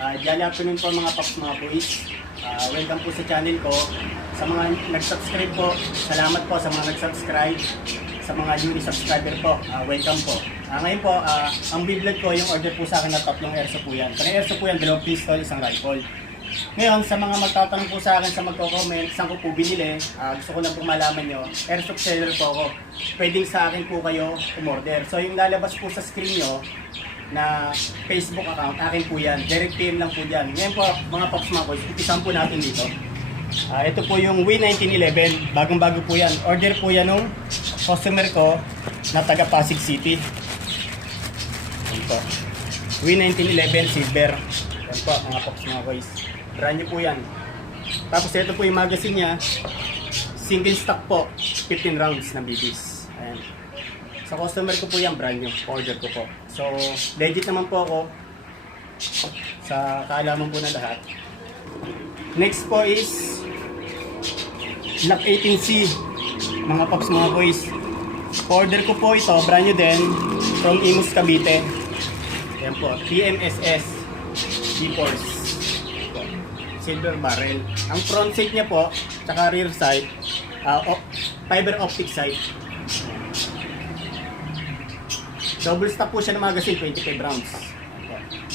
Jolly afternoon po mga paps, mga boys. Welcome po sa channel ko. Sa mga nag-subscribe po, salamat po sa mga nag-subscribe. Sa mga newly subscriber po, welcome po. Ngayon po, ang biblog ko, yung order po sa akin na tatlong airsoft po yan. Kaya airsoft po yan, 2 pistol, 1 rifle. Ngayon, sa mga magtatanong po sa akin, sa magko-comment, saan ko po binili, gusto ko lang po malaman nyo, airsoft seller po ako. Pwedeng sa akin po kayo umorder. So yung lalabas po sa screen nyo, na Facebook account, akin po yan. Direct PM lang po dyan. Ngayon po, mga paps mga boys, umpisan po natin dito. Ito po yung W1911, bagong-bago po yan. Order po yan nung customer ko na taga Pasig City. Yan po. W1911 Silver. Yan po, mga paps mga boys. Brand new po yan. Tapos ito po yung magazine niya. Single stock po, 15 rounds ng BBs. Ayan. Sa customer ko po yan, brand new. Order ko po. So, legit naman po ako sa kaalaman po na lahat. Next po is Glock 18C, mga paps mga boys. Order ko po ito, brand new din, from Imus Cavite. Yan po, PMSS G-Force, silver barrel. Ang front sight niya po, tsaka rear sight, fiber optic sight. Double stock po siya ng magazine, 25 rounds.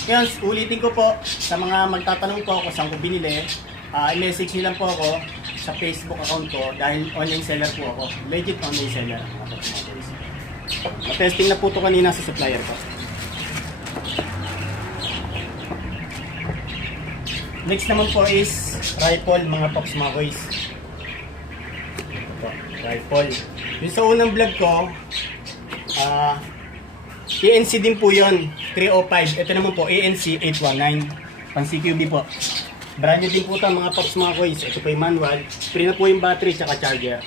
Ngayon, ulitin ko po sa mga magtatanong po kung saan ko binili. I-message nyo lang po ako sa Facebook account ko dahil online seller po ako. Legit online seller. Na-testing na po ito kanina sa supplier ko. Next naman po is rifle, mga pops mga boys. Ito, rifle. Yung sa unang vlog ko, ANC din po yun, 305. Ito naman po, ANC 819. Pang CQB po. Brand new din po ito mga pops mga boys. Ito po yung manual. Free na po yung battery tsaka charger.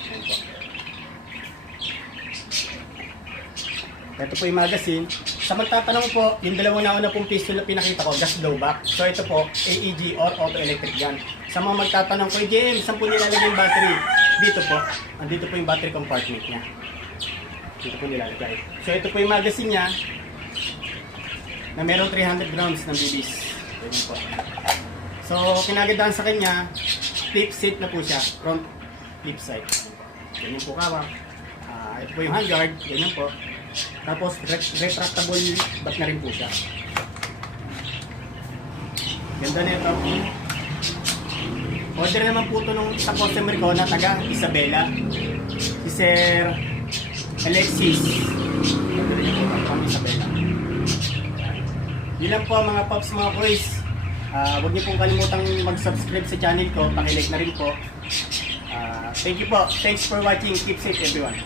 Ito po yung magazine. Sa magtatanong po, yung dalawang nauna pong pistol na pinakita ko, gas blowback. So ito po, AEG or auto electric gun. Sa mga magtatanong ko, JM, saan po nilalagay yung battery? Dito po. Andito po yung battery compartment niya. Dito po nilalagay. So ito po yung magazine niya na meron 300 rounds ng BBs. Ganyan po. So kinagandaan sa kanya, flip seat na po siya, front flip side. Ganyan po kawak. Ito po yung handguard, ganyan po. Tapos retractable back na rin po siya. Ganda na ito. Order naman po ito nung sa customer ko na taga Isabela. Si Sir Alexis. Order niyo po pang Isabela. Yun lang po mga pops mga boys. Huwag niyo pong kalimutang mag-subscribe sa channel ko. Pakilike na rin po. Thank you po. Thanks for watching. Keep safe everyone.